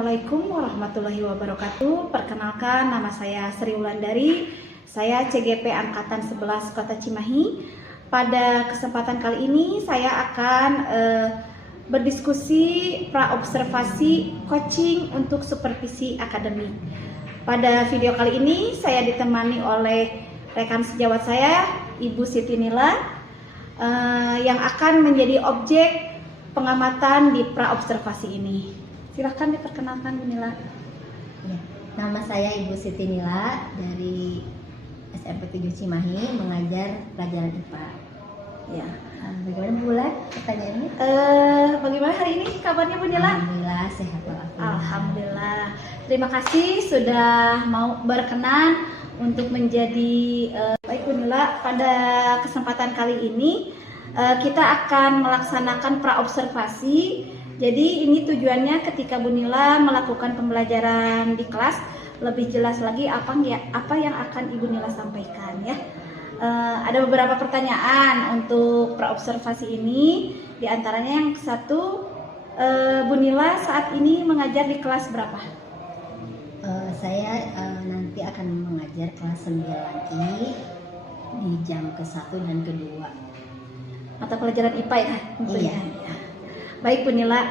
Assalamualaikum warahmatullahi wabarakatuh. Perkenalkan, nama saya Sri Wulandari. Saya CGP Angkatan 11 Kota Cimahi. Pada kesempatan kali ini saya akan berdiskusi praobservasi coaching untuk supervisi akademik. Pada video kali ini saya ditemani oleh rekan sejawat saya, Ibu Siti Nila, yang akan menjadi objek pengamatan di praobservasi ini. Silahkan diperkenalkan, Bu Nila. Ya, nama saya Ibu Siti Nila dari SMP 7 Cimahi, mengajar pelajaran IPA. Ya. Bagaimana Bu Bulan pertanyaannya? Bagaimana hari ini kabarnya, Bu Nila? Alhamdulillah sehat walafiat. Alhamdulillah. Terima kasih sudah mau berkenan untuk menjadi baik, Bu Nila. Pada kesempatan kali ini kita akan melaksanakan praobservasi. Jadi ini tujuannya ketika Bu Nila melakukan pembelajaran di kelas, lebih jelas lagi apa yang akan Ibu Nila sampaikan ya. Ada beberapa pertanyaan untuk praobservasi ini. Di antaranya yang satu, Bu Nila saat ini mengajar di kelas berapa? Saya nanti akan mengajar kelas 9I di jam ke-1 dan ke-2. Mata pelajaran IPA ya? Iya. Baik, Bu Nila,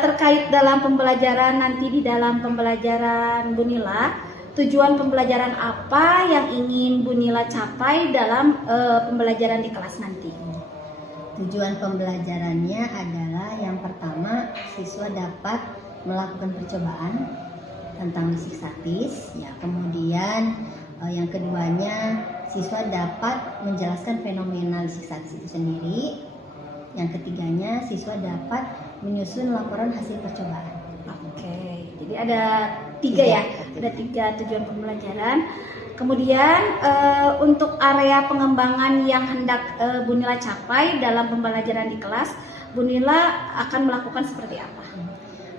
terkait dalam pembelajaran nanti di dalam pembelajaran Bu Nila, tujuan pembelajaran apa yang ingin Bu Nila capai dalam pembelajaran di kelas nanti? Tujuan pembelajarannya adalah yang pertama, siswa dapat melakukan percobaan tentang fisik statis, ya. Kemudian yang keduanya, siswa dapat menjelaskan fenomena fisik statis itu sendiri. Yang ketiganya, siswa dapat menyusun laporan hasil percobaan. Oke, jadi ada tiga ya, ada tiga tujuan pembelajaran. Kemudian untuk area pengembangan yang hendak Bu Nila capai dalam pembelajaran di kelas, Bu Nila akan melakukan seperti apa?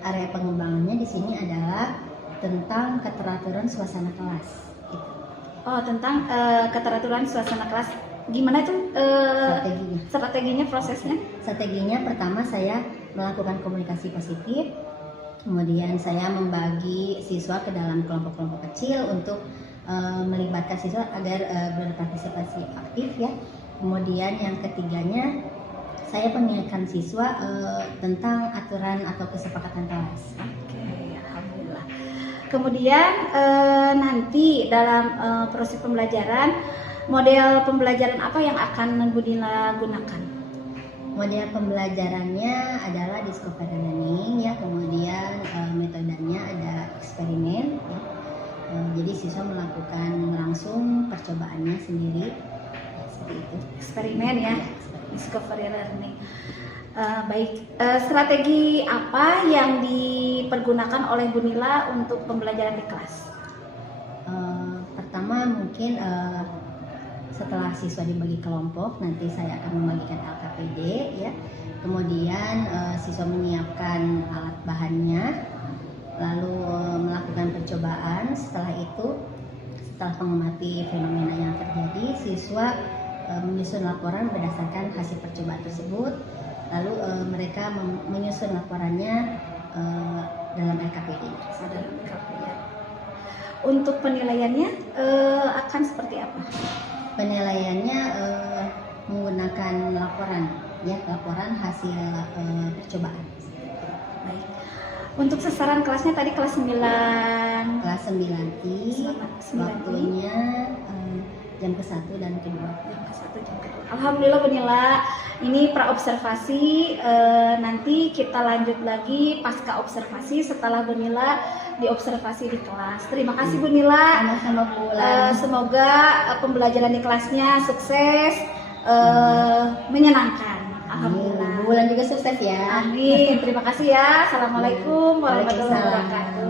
Area pengembangannya di sini adalah tentang keteraturan suasana kelas. Gitu. Oh, tentang keteraturan suasana kelas. Gimana itu strateginya, prosesnya? Strateginya pertama saya melakukan komunikasi positif, kemudian saya membagi siswa ke dalam kelompok-kelompok kecil untuk melibatkan siswa agar berpartisipasi aktif ya. Kemudian yang ketiganya saya mengingatkan siswa tentang aturan atau kesepakatan kelas. Oke, alhamdulillah. Kemudian nanti dalam proses pembelajaran, model pembelajaran apa yang akan Bu Nila gunakan? Model pembelajarannya adalah discovery learning ya, kemudian metodenya ada eksperimen ya. Jadi siswa melakukan langsung percobaannya sendiri ya, seperti itu. Eksperimen ya, discovery learning. Baik, strategi apa yang dipergunakan oleh Bu Nila untuk pembelajaran di kelas? Pertama mungkin setelah siswa dibagi kelompok, nanti saya akan membagikan LKPD ya. Kemudian siswa menyiapkan alat bahannya, lalu melakukan percobaan. Setelah itu, setelah mengamati fenomena yang terjadi, siswa menyusun laporan berdasarkan hasil percobaan tersebut. Lalu mereka menyusun laporannya dalam LKPD. Untuk penilaiannya akan seperti apa? Penilaiannya menggunakan laporan hasil percobaan. Baik. Untuk sasaran kelasnya tadi kelas 9. Kelas 9I, waktunya jam ke-1 dan ke-2. Jam ke-1, jam ke-2. Alhamdulillah Bu Nila, ini praobservasi, nanti kita lanjut lagi pasca observasi setelah Bu Nila diobservasi di kelas. Terima kasih Bu Nila. Sama-sama Bu Bulan. Semoga pembelajaran di kelasnya sukses, menyenangkan. Alhamdulillah. Bu Bulan juga sukses ya. Amin. Terima kasih ya. Assalamualaikum warahmatullahi wabarakatuh.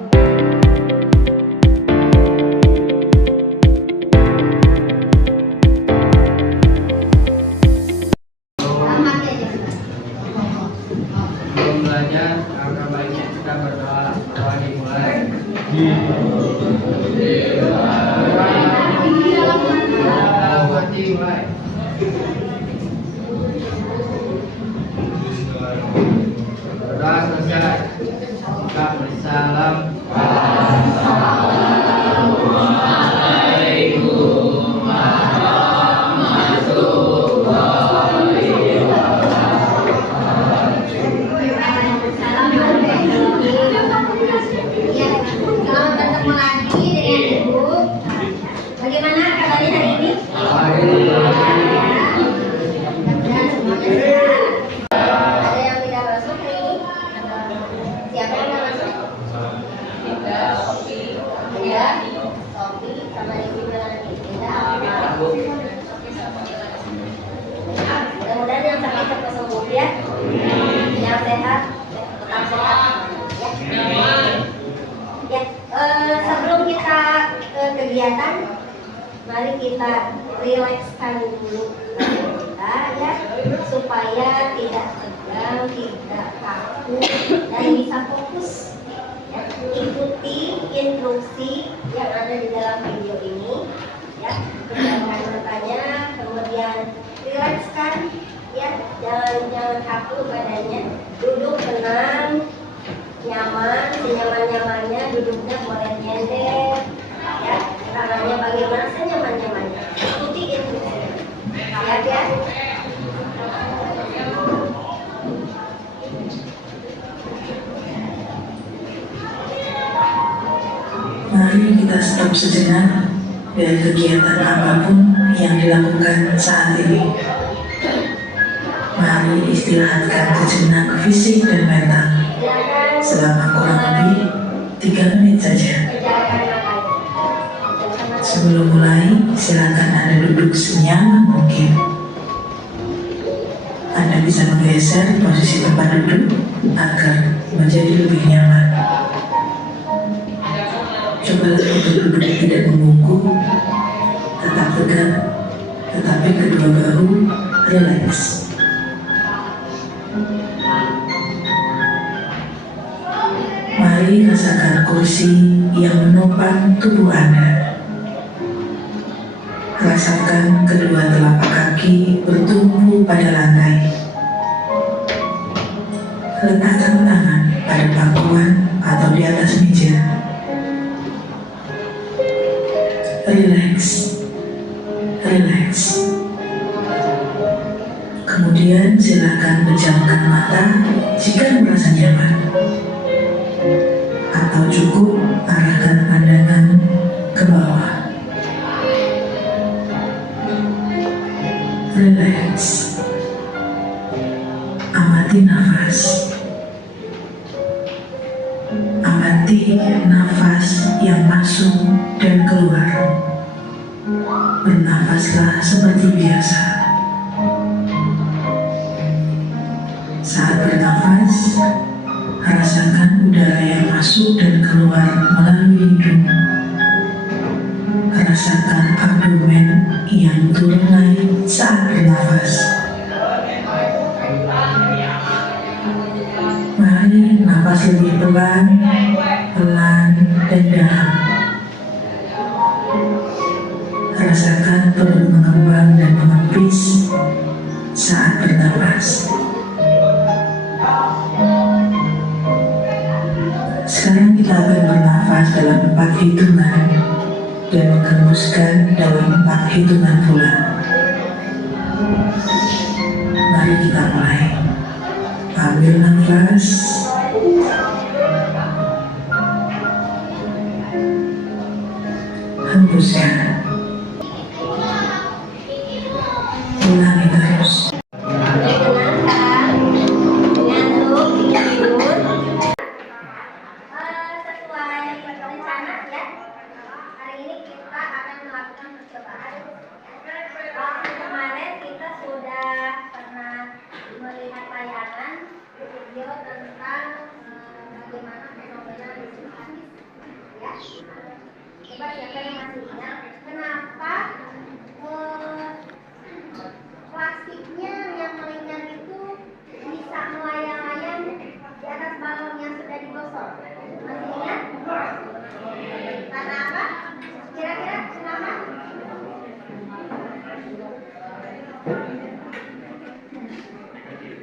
Belajar, angka baiknya kita berdoa. Doa dimulai. Berdoa selesai. Buka Ya, selamat bertemu lagi dengan Ibu. Bagaimana kabarnya hari ini? Dan semuanya sehat. Ada yang tidak masuk hari ini? Siapa yang tidak masuk? Ya, Sofi sama Ibu dengan Tidak. Mudah-mudahan yang sakit cepat sembuh ya. Yang sehat tetap sehat. Ya, sebelum kita ke kegiatan, mari kita rilekskan dulu kita ya, supaya tidak tegang, tidak kaku, dan bisa fokus. Ya, ikuti instruksi yang ada di dalam video ini. Ya, pejamkan matanya, kemudian rilekskan, ya, jangan kaku badannya, duduk tenang, nyaman, senyaman-nyamannya, duduknya boleh nyender, ya, tangannya bagaimana senyaman-nyamannya, ikuti instruksi, ya. Mari kita stop sejenak dari kegiatan apapun yang dilakukan saat ini. Mari istirahatkan sejenak fisik dan mental selama kurang lebih 3 menit saja. Sebelum mulai, silakan Anda duduk senyaman mungkin. Anda bisa menggeser posisi tempat duduk agar menjadi lebih nyaman. Cobalah untuk duduk tidak membungkuk, tetap tegak, tetapi kedua bahu rileks. Mari rasakan kursi yang menopang tubuh Anda. Rasakan kedua telapak kaki bertumpu pada lantai. Letakkan tangan pada pangkuan atau di atas meja. Rileks, rileks. Kemudian silakan pejamkan mata jika merasa nyaman. Atau cukup arahkan pandangan ke bawah. Rileks. Amati nafas. Amati nafas yang masuk dan keluar. Bernafaslah seperti biasa. Saat bernafas, rasakan udara yang masuk dan keluar melalui hidung. Rasakan abdomen yang turun naik saat bernafas. Mari nafas lebih pelan, pelan, dan dalam. Rasakan perut mengembang dan mengepis saat bernafas. Sekarang kita akan bernafas dalam 4 hitungan dan menghembuskan dalam 4 hitungan pula. Mari kita mulai. Ambil nafas. Hembuskan. Ulangi terus. Kemarin kita sudah pernah melihat tayangan video tentang bagaimana fenomena listrik, ya. Coba siapa yang masih ingat kenapa plastiknya yang meringan itu bisa melayang-layang di atas balon yang sudah digosok? Masih ingat? Karena apa? Kira-kira kenapa?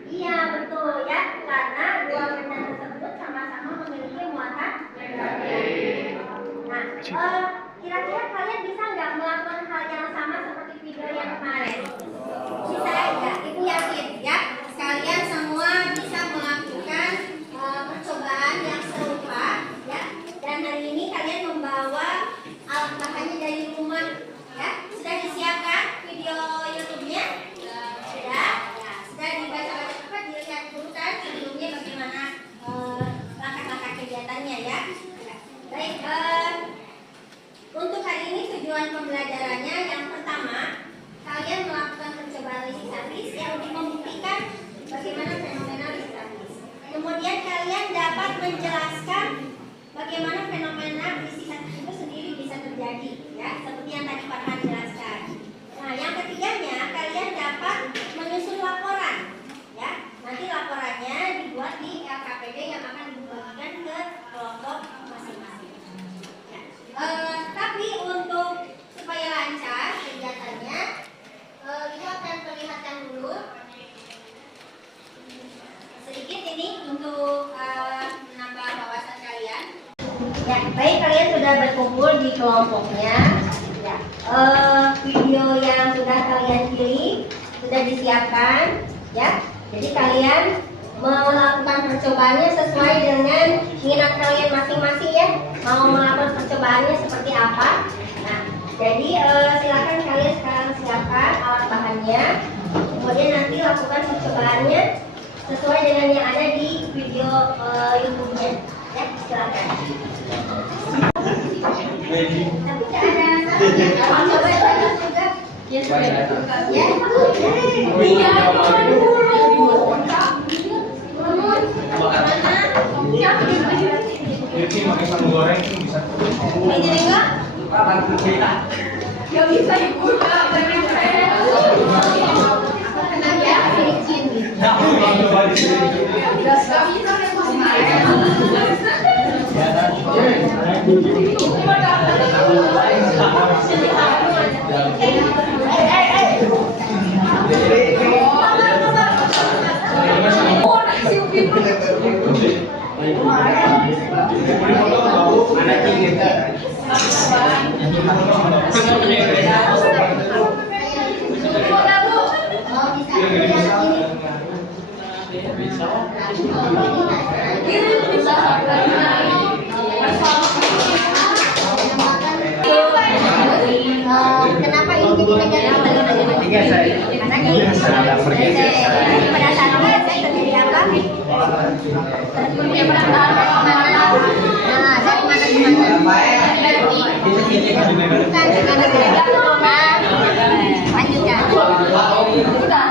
Iya betul ya, karena dua benda tersebut sama-sama memiliki muatan berkumpul di kelompoknya. Ya, video yang sudah kalian pilih sudah disiapkan, ya. Jadi kalian melakukan percobaannya sesuai dengan minat kalian masing-masing ya. Mau melakukan percobaannya seperti apa? Nah, jadi silakan kalian sekarang siapkan alat bahannya. Kemudian nanti lakukan percobaannya sesuai dengan yang ada di video YouTube-nya. Ya, silakan. Tapi tidak ada mau coba juga. Ya sudah. Ya. Ini pakai sambal goreng itu bisa. Ini enggak? Ya bisa ibu. Kenapa ini jadi negatif? Karena ini pada saat saya terjadi apa? Nah, dari mana ke mana? Lanjutkan.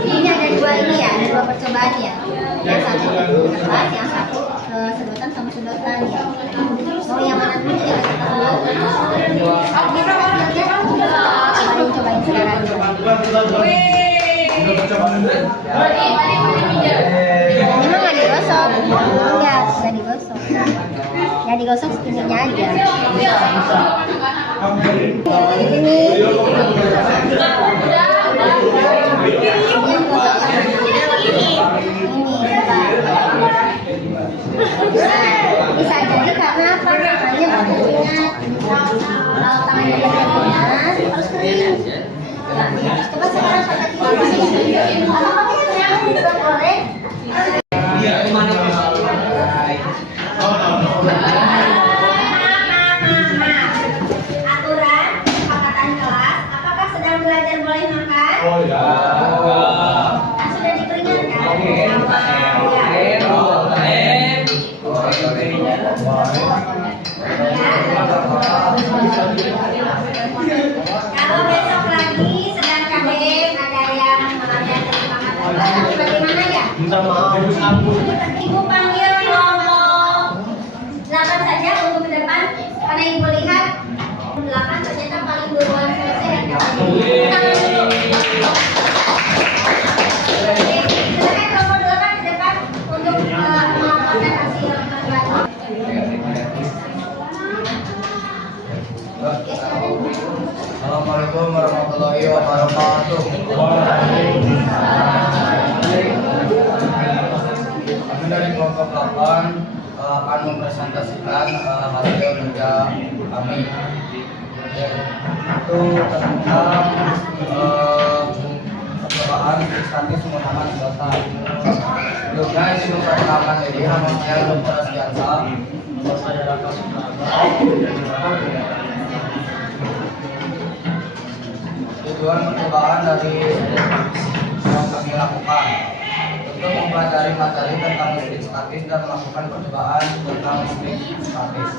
Ini ada dua ini ya, ada dua percobaan ya. Yang satu kertas, yang satu sedotan sama sedotan ya. Mau yang mana dulu ya? Cobain sekarang. Memang nggak digosok? Enggak, nggak digosok. Ya digosok ininya aja. Ini. Bisa jadi karena apa? Hanya berkeringat. Kalau tangannya berkeringat, harus kering. Coba sekarang pakai tisu. Kalau pakai yang juga boleh. Aturan kesepakatan kelas. Apakah sedang belajar boleh makan? Oh ya. Sudah diperingatkan. Kalau besok lagi sedang KBM ada yang mengadakan kesepakatan bagaimana ya? Minta maaf, ampun. Ibu panggil kelompok 8 saja untuk ke depan karena ibu lihat 8 ternyata paling duluan selesai. Tangan dulu. Silakan kelompok 8 ke depan untuk melaporkan hasil pelajaran. Assalamualaikum warahmatullahi wabarakatuh. Kami dari kelompok 8 akan mempresentasikan hasil kerja kami. Itu tentang percobaan statis menggunakan data. Sebelumnya isi pertama ini namanya Dr. Asyansa. Tujuan percobaan dari yang kami lakukan untuk mempelajari materi tentang listrik statis dan melakukan percobaan tentang listrik statis.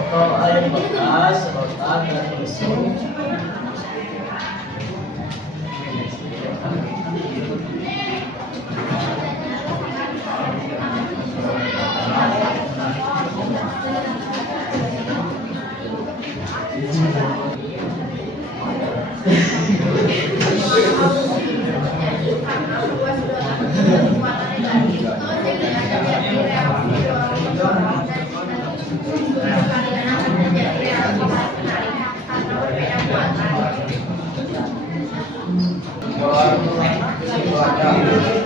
Soto ayam bekas, rotan, dan busuk.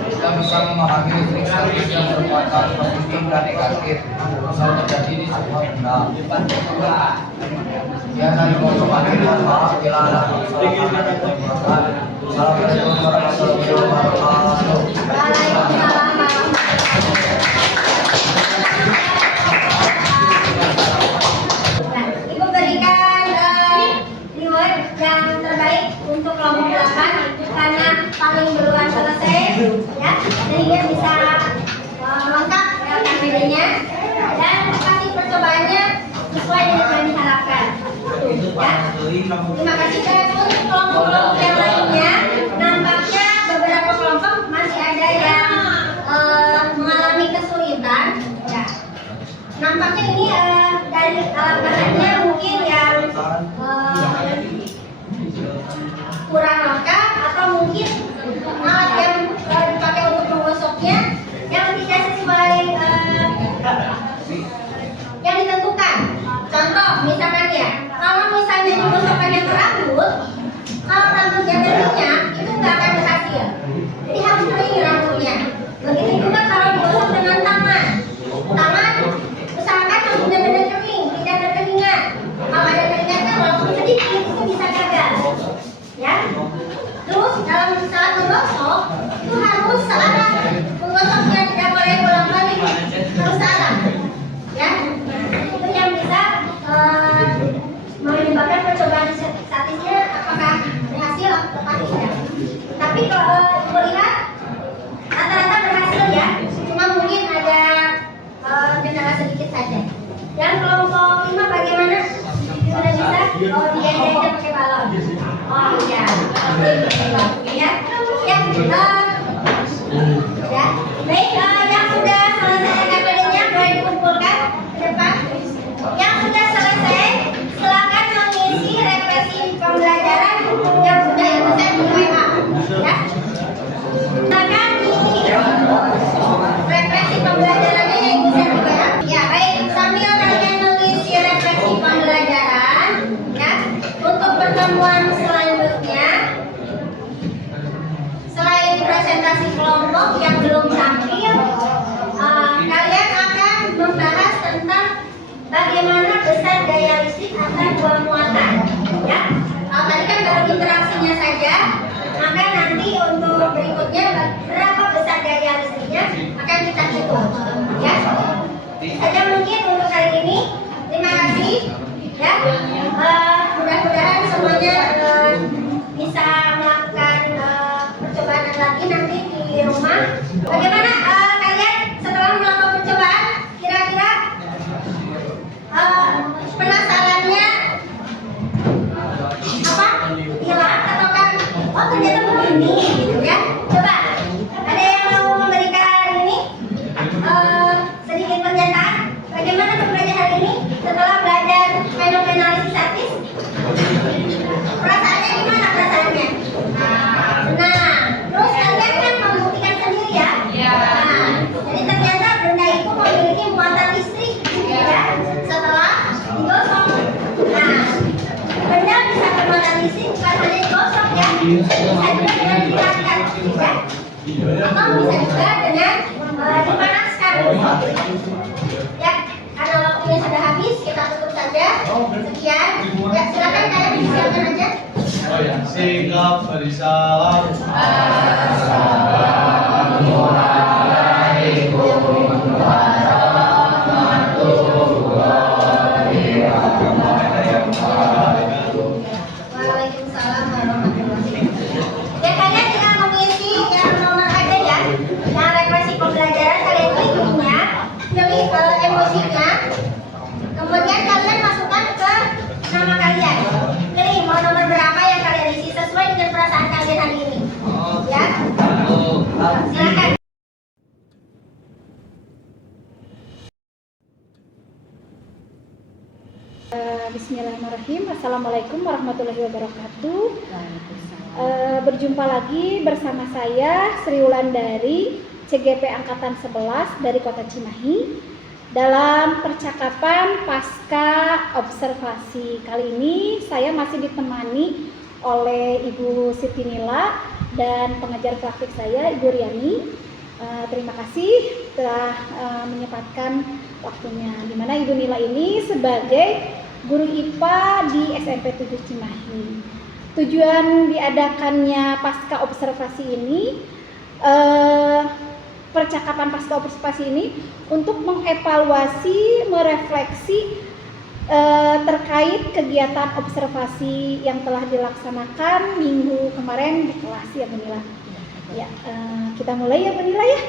Kita bisa memahami listrik statis yang bermuatan positif dan negatif bisa terjadi di semua benda. Biasa dikonsumsi manfaat bila ada kesalahan dan perbuatan. Assalamualaikum warahmatullahi wabarakatuh. Ibu berikan reward yang terbaik untuk kelompok 8 karena paling duluan selesai ya, sehingga bisa lengkap LKPD-nya dan kasih percobaannya sesuai dengan yang diharapkan ya. Terima kasih. Dan untuk kelompok-kelompok yang lainnya, nampaknya beberapa kelompok masih ada yang mengalami kesulitan ya. Nampaknya ini dari alat bahannya mungkin yang kurang lengkap atau mungkin alat yang dipakai untuk menggosoknya yang tidak sesuai yang ditentukan. Contoh misalkan ya, kalau misalnya digosokkannya ke rambut, kalau rambutnya ada minyak itu nggak akan berhasil. Jadi harus kering rambutnya. Begitu juga kalau digosok dengan tangan. Tangan usahakan harus benar-benar kering, tidak berkeringat. Kalau ada keringatnya walaupun sedikit itu bisa gagal. Ya. Terus dalam saat menggosok itu harus searah. Menggosoknya tidak boleh bolak-balik, harus searah. Ya. Itu yang bisa menyebabkan percobaan statisnya apakah berhasil atau tidak. Tapi kalau melihat rata-rata berhasil ya, cuma mungkin ada kendala sedikit saja. Yang kelompok 5 bagaimana? Sudah bisa? Oh, dia pakai balon. Oh iya. Ya. Ya. Ya. Baik, yang sudah selesai KPD-nya boleh dikumpulkan ke depan. Yang sudah selesai, silakan mengisi refleksi pembelajaran yang sudah ibu saya di WA. Ya. Silakan di refleksi pembelajarannya yang ibu saya di WA. Ya, baik. Sambil kalian mengisi refleksi pembelajaran, ya. Untuk pertemuan selanjutnya, selain presentasi kelompok yang belum tampil, kalian akan membahas tentang bagaimana besar daya listrik antar dua muatan. Ya, tadi kan baru interaksinya saja, maka nanti untuk berikutnya berapa besar daya listriknya akan kita hitung. Ya, saja mungkin untuk hari ini. Terima kasih. Ya, mudah-mudahan semuanya bisa melakukan percobaan lagi nanti di rumah. Bagaimana kalian setelah melakukan percobaan? Kira-kira penasarannya apa? Hilang atau kan? Oh ternyata begini, gitu ya. Coba, ada yang mau memberikan ini sedikit pernyataan? Bagaimana pembelajaran hari ini setelah belajar fenomena statis? Perasaannya gimana perasaannya? Nah, terus kalian kan membuktikan sendiri ya? Nah, jadi ternyata benda itu memiliki muatan listrik ya, setelah digosok. Nah, benda bisa bermuatan listrik bukan hanya digosok ya, bisa juga dengan dipangkat ya, atau bisa juga dengan dipanaskan. Ya, karena waktunya sudah habis, kita tutup saja. Sekian. Ya, silakan kalian disiapkan aja. Oh ya, sikap bersalam. Waalaikumsalam warahmatullahi wabarakatuh. Ya, kalian tinggal mengisi yang nomor ada ya. Yang refleksi pembelajaran kalian pilihnya, pilih emosinya. Kemudian kalian Silakan. Bismillahirrahmanirrahim. Assalamualaikum warahmatullahi wabarakatuh. Waalaikumsalam. Berjumpa lagi bersama saya Sri Wulandari, CGP Angkatan 11 dari Kota Cimahi, dalam percakapan pasca observasi. Kali ini saya masih ditemani oleh Ibu Siti Nila dan pengajar praktik saya Ibu Riani. Terima kasih telah menyempatkan waktunya, di mana Ibu Nila ini sebagai guru IPA di SMP 7 Cimahi. Tujuan diadakannya pasca observasi ini, percakapan pasca observasi ini untuk mengevaluasi, merefleksi terkait kegiatan observasi yang telah dilaksanakan minggu kemarin di kelas ya Bu Nila. Ya, kita mulai ya Bu Nila ya.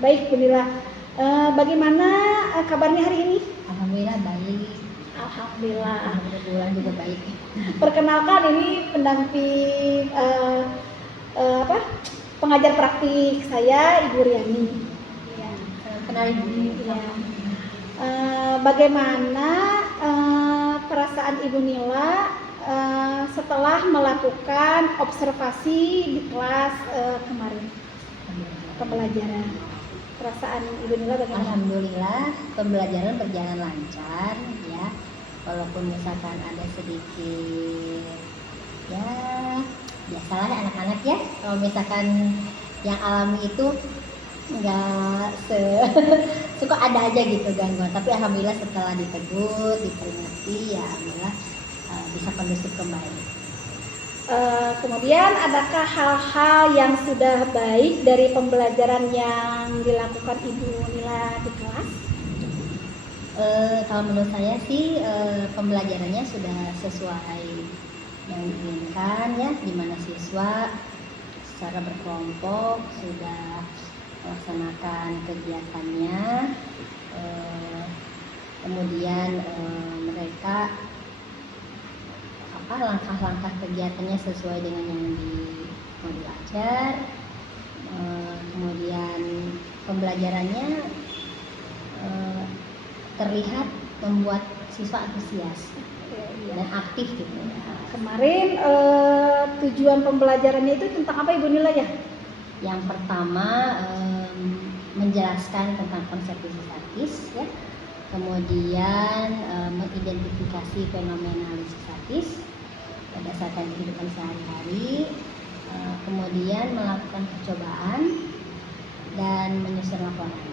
Baik Bu Nila, bagaimana kabarnya hari ini? Alhamdulillah baik. Alhamdulillah. Alhamdulillah juga baik. Perkenalkan, ini pendamping pengajar praktik saya Ibu Riani. Ya. Kenalin dulu. Ya. Bagaimana perasaan Ibu Nila setelah melakukan observasi di kelas kemarin pembelajaran? Perasaan Ibu Nila bagaimana? Alhamdulillah pembelajaran berjalan lancar ya. Walaupun misalkan ada sedikit ya biasalah anak-anak ya, kalau misalkan yang alami itu nggak suka ada aja gitu gangguan, tapi alhamdulillah setelah ditegur, diperingati ya alhamdulillah bisa kondusif kembali. Kemudian adakah hal-hal yang sudah baik dari pembelajaran yang dilakukan Ibu Nila di kelas? Kalau menurut saya sih pembelajarannya sudah sesuai yang diinginkan ya, di mana siswa secara berkelompok sudah melaksanakan kegiatannya, kemudian mereka langkah-langkah kegiatannya sesuai dengan yang mau diajar, kemudian pembelajarannya terlihat membuat siswa antusias dan aktif gitu. Kemarin tujuan pembelajarannya itu tentang apa Ibu Nila ya? Yang pertama menjelaskan tentang konsep statis ya, kemudian mengidentifikasi fenomena statis berdasarkan kehidupan sehari-hari, kemudian melakukan percobaan dan menyusun laporan.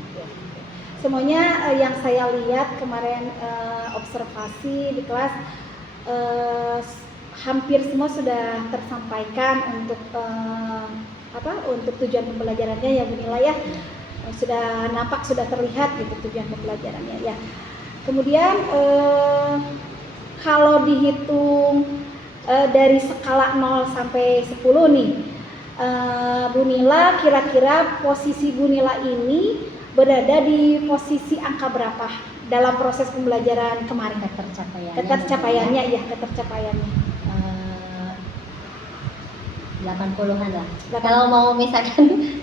Semuanya yang saya lihat kemarin observasi di kelas hampir semua sudah tersampaikan untuk untuk tujuan pembelajarannya ya Bu Nila ya. Sudah nampak, sudah terlihat gitu tujuan pembelajarannya ya. Kemudian kalau dihitung dari skala 0 sampai 10 nih, Bu Nila, kira-kira posisi Bu Nila ini berada di posisi angka berapa dalam proses pembelajaran kemarin? Ketercapaiannya ya, ketercapaiannya 80-an lah. Kalau mau misalkan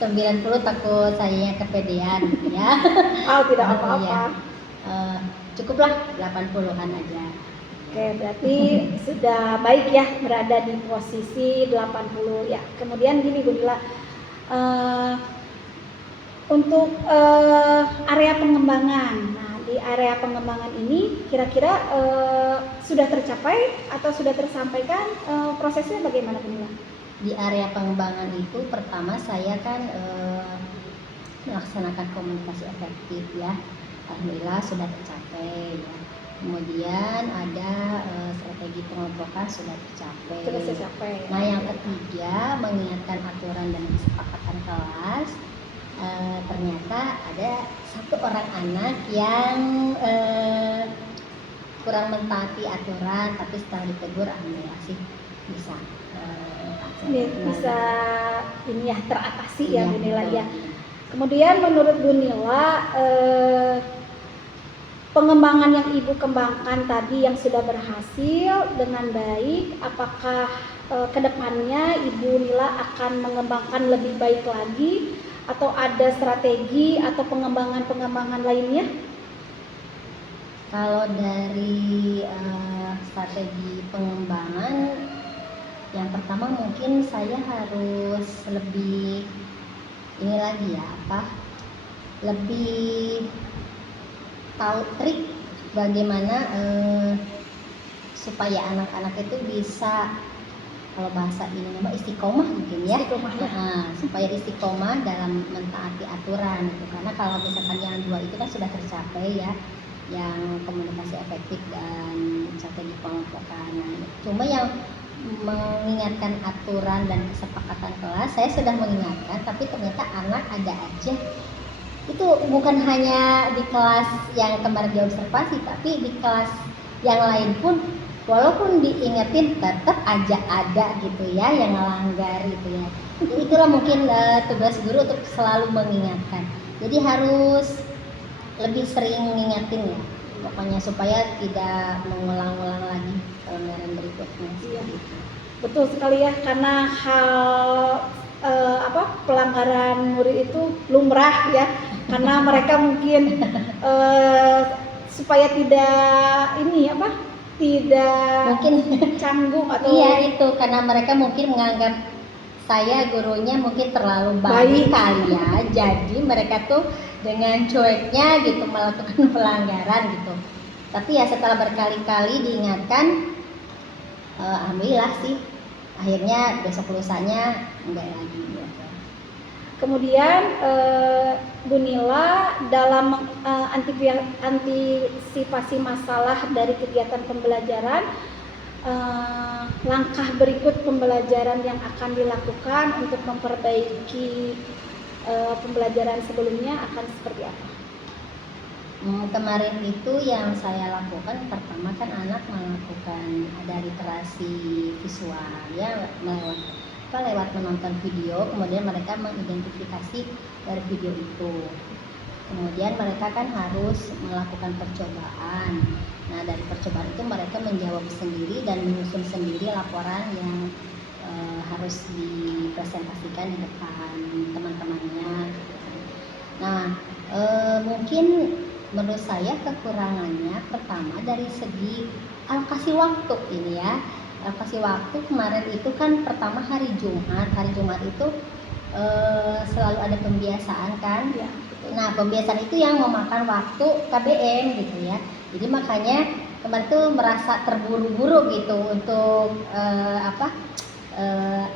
90 takut saya kepedean ya. Oh, tidak apa-apa. Ya. Cukuplah 80-an aja. Oke, berarti sudah baik ya berada di posisi 80 ya. Kemudian gini Bu Nila, untuk area pengembangan. Nah, di area pengembangan ini kira-kira sudah tercapai atau sudah tersampaikan, prosesnya bagaimana Bu Nila? Di area pengembangan itu pertama saya kan melaksanakan komunikasi efektif ya. Alhamdulillah sudah tercapai ya. Kemudian ada strategi pengelompokan sudah tercapai. Sudah tercapai. Nah, yang ketiga mengingatkan aturan dan kesepakatan kelas. Ternyata ada satu orang anak yang kurang mentaati aturan, tapi setelah ditegur alhamdulillah sih bisa bisa ini ya teratasi ya Bu Nila ya. Kemudian menurut Bu Nila, pengembangan yang Ibu kembangkan tadi yang sudah berhasil dengan baik, apakah kedepannya Ibu Nila akan mengembangkan lebih baik lagi, atau ada strategi atau pengembangan lainnya? Kalau dari strategi pengembangan, yang pertama mungkin saya harus lebih ini lagi ya, lebih tahu trik bagaimana supaya anak-anak itu bisa, kalau bahasa ini istiqomah mungkin ya. Istiqomah. Supaya istiqomah dalam mentaati aturan gitu. Karena kalau misalkan yang dua itu kan sudah tercapai ya, yang komunikasi efektif dan strategi pengelompokan. Cuma yang mengingatkan aturan dan kesepakatan kelas, saya sudah mengingatkan, tapi ternyata anak ada aja. Itu bukan hanya di kelas yang kemarin diobservasi, tapi di kelas yang lain pun walaupun diingetin tetap aja ada gitu ya yang melanggar gitu ya. Jadi itulah mungkin tugas guru untuk selalu mengingatkan. Jadi harus lebih sering mengingatin ya, pokoknya supaya tidak mengulang-ulang lagi pelanggaran berikutnya. Iya, betul sekali ya, karena hal pelanggaran murid itu lumrah ya, karena mereka mungkin supaya tidak tidak Mungkin canggung atau iya itu karena mereka mungkin menganggap saya gurunya mungkin terlalu baik kali ya, jadi mereka tuh dengan cueknya gitu melakukan pelanggaran gitu. Tapi ya setelah berkali-kali diingatkan, alhamdulillah sih akhirnya besok lusanya enggak lagi gitu. Kemudian Bu Nila dalam antisipasi masalah dari kegiatan pembelajaran, langkah berikut pembelajaran yang akan dilakukan untuk memperbaiki pembelajaran sebelumnya akan seperti apa? Kemarin itu yang saya lakukan, pertama kan anak melakukan ada literasi visual ya, lewat menonton video, kemudian mereka mengidentifikasi dari video itu. Kemudian mereka kan harus melakukan percobaan. Nah dari percobaan itu mereka menjawab sendiri dan menyusun sendiri laporan yang harus dipresentasikan di depan teman-temannya. Nah mungkin menurut saya kekurangannya pertama dari segi alokasi waktu ini ya. Alokasi waktu kemarin itu kan pertama hari Jumat itu selalu ada pembiasaan kan ya. Nah pembiasaan itu yang memakan waktu KBM gitu ya. Jadi makanya kemarin tuh merasa terburu-buru gitu untuk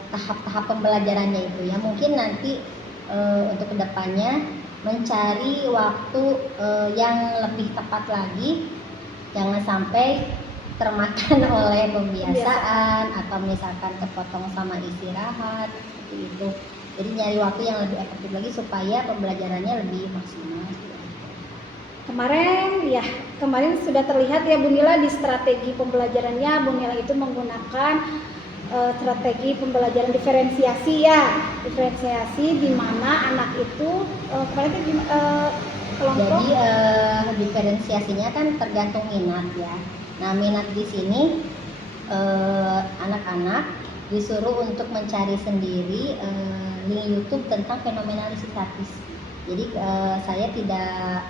tahap-tahap pembelajarannya itu ya. Mungkin nanti untuk kedepannya mencari waktu yang lebih tepat lagi, jangan sampai termakan oleh pembiasaan atau misalkan terpotong sama istirahat seperti itu. Jadi nyari waktu yang lebih efektif lagi supaya pembelajarannya lebih maksimal. Kemarin sudah terlihat ya Bu Nila di strategi pembelajarannya. Bu Nila itu menggunakan strategi pembelajaran diferensiasi di mana anak itu kelompok. Jadi diferensiasinya kan tergantung minat ya. Nah minat di sini anak-anak disuruh untuk mencari sendiri link YouTube tentang fenomenalisasi statis. Jadi saya tidak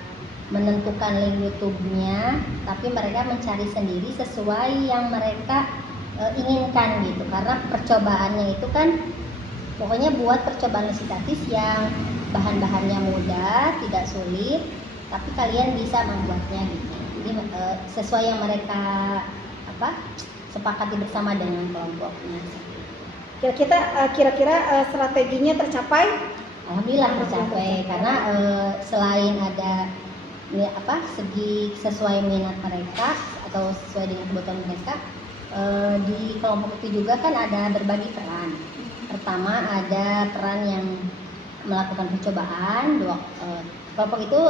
menentukan link YouTube-nya, tapi mereka mencari sendiri sesuai yang mereka inginkan gitu. Karena percobaannya itu kan pokoknya buat percobaan statis yang bahan-bahannya mudah, tidak sulit, tapi kalian bisa membuatnya gitu. Jadi sesuai yang mereka sepakati bersama dengan kelompoknya. Kira-kira strateginya tercapai? Alhamdulillah tercapai karena selain ada segi sesuai minat mereka atau sesuai dengan kebutuhan mereka, di kelompok itu juga kan ada berbagi peran. Pertama ada peran yang melakukan percobaan, kelompok itu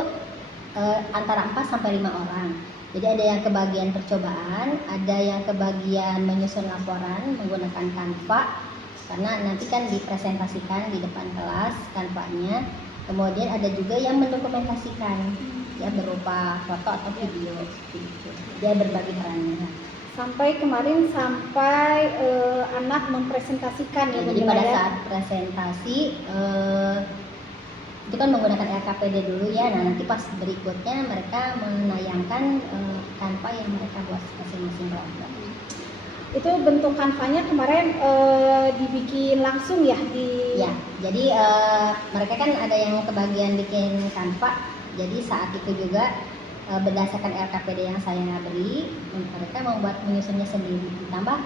antara 4 sampai 5 orang. Jadi ada yang kebagian percobaan, ada yang kebagian menyusun laporan menggunakan Canva, karena nanti kan dipresentasikan di depan kelas Canva-nya. Kemudian ada juga yang mendokumentasikan ya berupa foto atau video seperti itu. Dia berbagi perannya. sampai kemarin anak mempresentasikan ya, Ya, jadi Bu Nila pada ya. saat presentasi itu kan menggunakan LKPD dulu ya. Nah, nanti pas berikutnya mereka menayangkan Canva yang mereka buat masing-masing kelompok. Itu bentuk kanvanya kemarin dibikin langsung ya di Ya, jadi mereka kan ada yang kebagian bikin Canva. Jadi saat itu juga berdasarkan LKPD yang saya beri, mereka menyusunnya sendiri, ditambah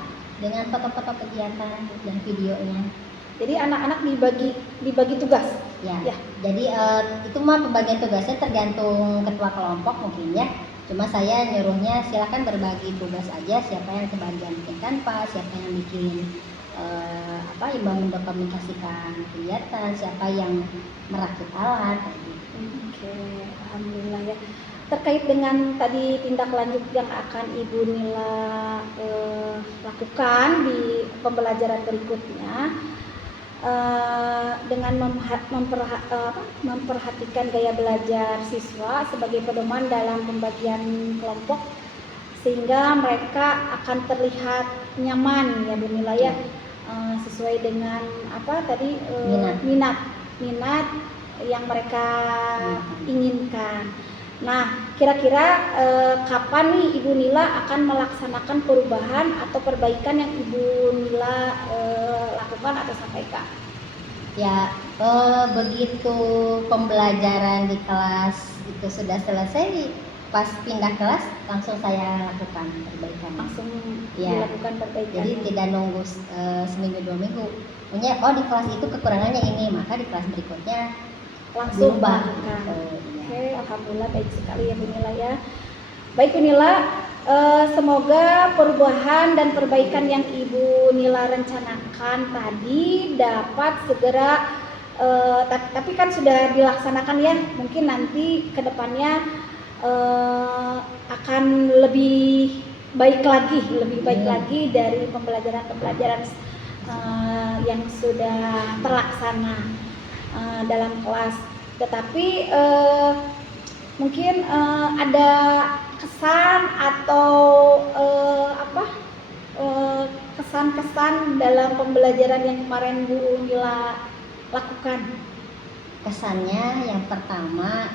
dengan foto-foto kegiatan dan videonya. Jadi anak-anak dibagi tugas. Ya, Ya. jadi itu mah pembagian tugasnya tergantung ketua kelompok mungkin ya. Cuma saya nyuruhnya silakan berbagi tugas aja, siapa yang kebagian bikin Canva, siapa yang bikin yang mendokumentasikan kegiatan, siapa yang merakit alat. Oke, alhamdulillah ya. Terkait dengan tadi tindak lanjut yang akan Ibu Nila lakukan di pembelajaran berikutnya, dengan memperhatikan gaya belajar siswa sebagai pedoman dalam pembagian kelompok, sehingga mereka akan terlihat nyaman ya Bu Nila ya, sesuai dengan minat yang mereka inginkan. Nah, kira-kira kapan nih Ibu Nila akan melaksanakan perubahan atau perbaikan yang Ibu Nila lakukan atau sampaikan? Ya, begitu pembelajaran di kelas itu sudah selesai, pas pindah kelas langsung saya lakukan perbaikan. Langsung Ya. dilakukan perbaikan. Jadi tidak nunggu seminggu 2 minggu. Punya di kelas itu kekurangannya ini, maka di kelas berikutnya langsung diubah. bahkan. Iya. Oke, alhamdulillah baik sekali ya Bu Nila ya. Baik Bu Nila, semoga perubahan dan perbaikan yang Ibu Nila rencanakan tadi dapat segera, tapi kan sudah dilaksanakan ya. Mungkin nanti kedepannya akan lebih baik lagi dari pembelajaran yang sudah terlaksana dalam kelas. Tetapi mungkin ada kesan atau kesan-kesan dalam pembelajaran yang kemarin Bu Nila lakukan. Kesannya yang pertama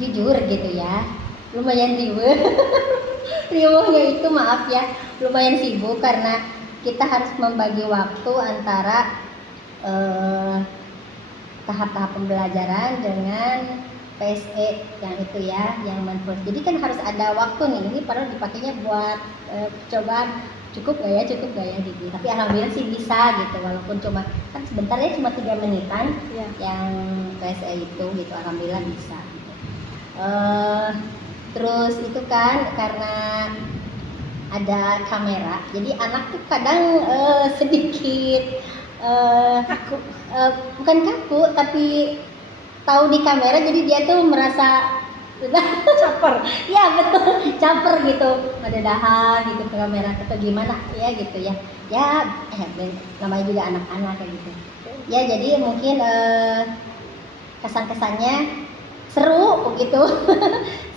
jujur gitu ya, lumayan riweuh. Riweuhnya itu maaf ya, lumayan sibuk karena kita harus membagi waktu antara tahap-tahap pembelajaran dengan PSE yang itu ya, yang manfaat. Jadi kan harus ada waktu nih, ini padahal dipakainya buat percobaan, cukup gak ya gitu. Tapi alhamdulillah sih bisa gitu, walaupun cuma kan sebentar ya, cuma 3 menitan Ya. yang PSE itu gitu, alhamdulillah bisa gitu. Terus itu kan karena ada kamera, jadi anak tuh kadang sedikit Kaku. bukan kaku tapi tahu di kamera, jadi dia tuh merasa Caper. ya betul, caper gitu, mendedahan gitu ke kamera atau gimana ya gitu ya. Ya namanya juga anak-anak kayak gitu ya. Jadi mungkin kesan-kesannya seru gitu.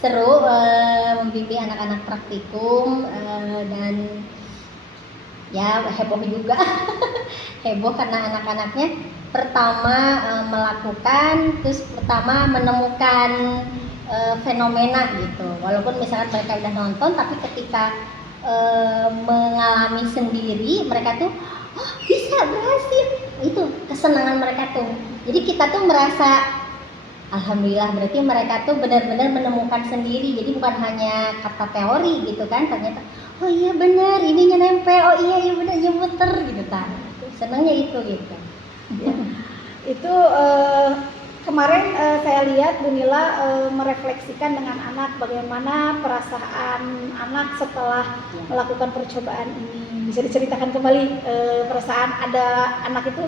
Seru membimbing anak-anak praktikum dan ya heboh juga. Heboh karena anak-anaknya pertama menemukan fenomena gitu. Walaupun misalkan mereka udah nonton, tapi ketika mengalami sendiri, mereka tuh bisa, berhasil. Itu kesenangan mereka tuh. Jadi kita tuh merasa alhamdulillah, berarti mereka tuh benar-benar menemukan sendiri. Jadi bukan hanya kata teori gitu kan, ternyata oh iya benar, ininya nempel, oh iya benar, iya muter gitu kan. Senangnya itu gitu. Ya. Itu kemarin saya lihat Bu Nila merefleksikan dengan anak bagaimana perasaan anak setelah melakukan percobaan ini. Bisa diceritakan kembali perasaan ada anak itu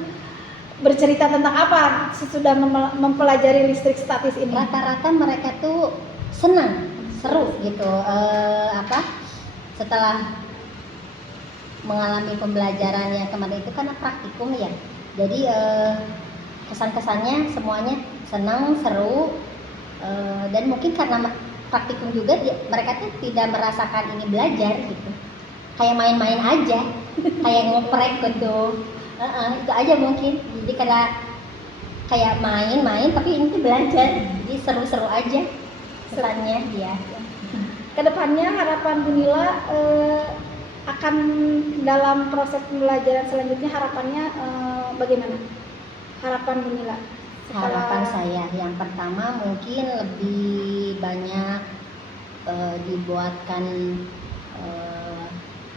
bercerita tentang apa sesudah mempelajari listrik statis ini? Rata-rata mereka tuh senang, seru gitu. Setelah mengalami pembelajaran yang kemarin itu karena praktikum ya. Jadi kesan-kesannya semuanya senang, seru, dan mungkin karena praktikum juga mereka tuh tidak merasakan ini belajar gitu, kayak main-main aja, kayak ngoprek gitu. Itu aja mungkin, jadi kayak main-main tapi ini tuh belajar, jadi seru-seru aja kesannya dia. Kedepannya harapan Bunila akan dalam proses pembelajaran selanjutnya harapannya bagaimana? Harapan Bunila? Harapan saya yang pertama mungkin lebih banyak dibuatkan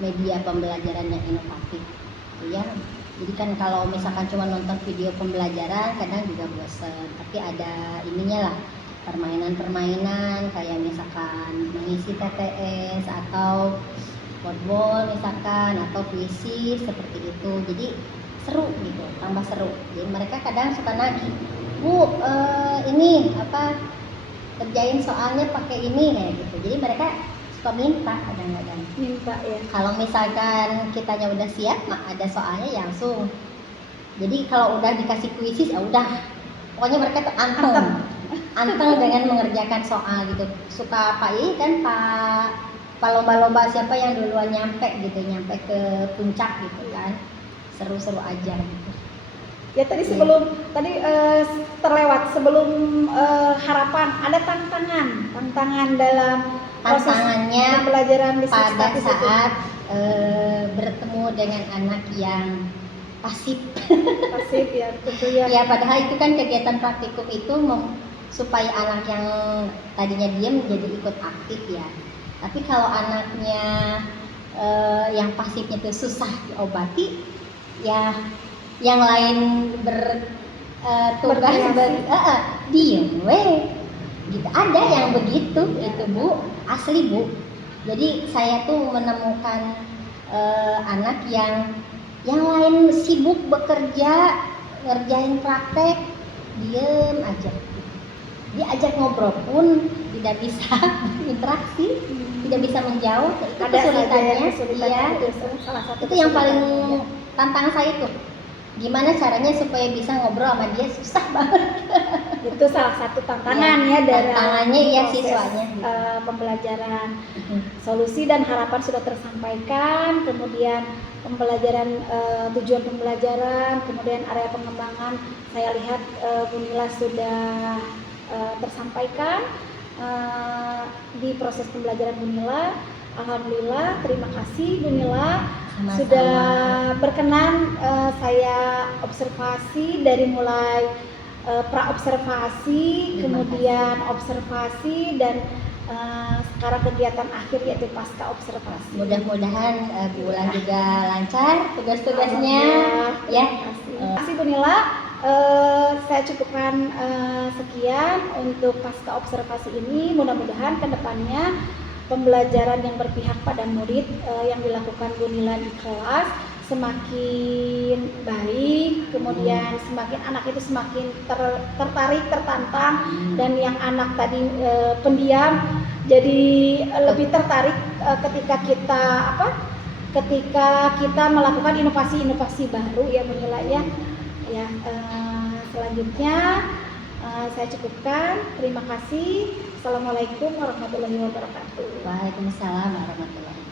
media pembelajaran yang inovatif, ya. Jadi kan kalau misalkan cuma nonton video pembelajaran kadang juga bosan, tapi ada ininya lah, permainan-permainan kayak misalkan mengisi TTS atau boardball misalkan, atau puisi seperti itu. Jadi seru gitu, tambah seru. Jadi mereka kadang suka nagih, Bu, ini apa, kerjain soalnya pakai ini kayak gitu. Jadi mereka suka minta kadang-kadang. Minta ya. Kalau misalkan kitanya udah siap, ada soalnya ya langsung. Jadi kalau udah dikasih kuisis ya udah, pokoknya mereka tuh anteng dengan mengerjakan soal gitu. Suka kan Pak lomba-lomba siapa yang duluan nyampe ke puncak gitu kan. Seru-seru aja gitu. Ya tadi terlewat sebelum harapan, ada tantangan dalam proses Tantangannya pembelajaran pada saat bertemu dengan anak yang pasif. pasif ya, tentu ya. Ya padahal itu kan kegiatan praktikum itu supaya anak yang tadinya diam menjadi ikut aktif ya. Tapi kalau anaknya yang pasifnya itu susah diobati, ya yang lain bertugas diem gitu. Ada yang begitu gitu Bu, asli Bu. Jadi saya tuh menemukan anak yang lain sibuk bekerja, ngerjain praktek, diem aja. Diajak ngobrol pun tidak bisa interaksi, tidak bisa menjauh. Itu kesulitannya. Iya, salah satu itu yang paling tantangan saya tuh. Gimana caranya supaya bisa ngobrol sama dia, susah banget. Itu salah satu tantangan ya dari tantangannya ya proses, siswanya pembelajaran. Solusi dan harapan sudah tersampaikan, kemudian pembelajaran, tujuan pembelajaran, kemudian area pengembangan saya lihat Bunila sudah tersampaikan di proses pembelajaran Bunila. Alhamdulillah, terima kasih Bunila. Sama-sama. Sudah berkenan saya observasi dari mulai pra-observasi, kemudian observasi, dan sekarang kegiatan akhir yaitu pasca observasi. Mudah-mudahan bulan juga lancar tugas-tugasnya ya. Terima kasih Bunila. Saya cukupkan sekian untuk pasca observasi ini. Mudah-mudahan kedepannya pembelajaran yang berpihak pada murid yang dilakukan Bunila di kelas semakin baik, kemudian semakin anak itu semakin tertarik, tertantang, dan yang anak tadi pendiam jadi lebih tertarik ketika kita melakukan inovasi-inovasi baru ya Bunila ya. Selanjutnya saya cukupkan. Terima kasih. Assalamualaikum warahmatullahi wabarakatuh. Waalaikumsalam warahmatullahi wabarakatuh.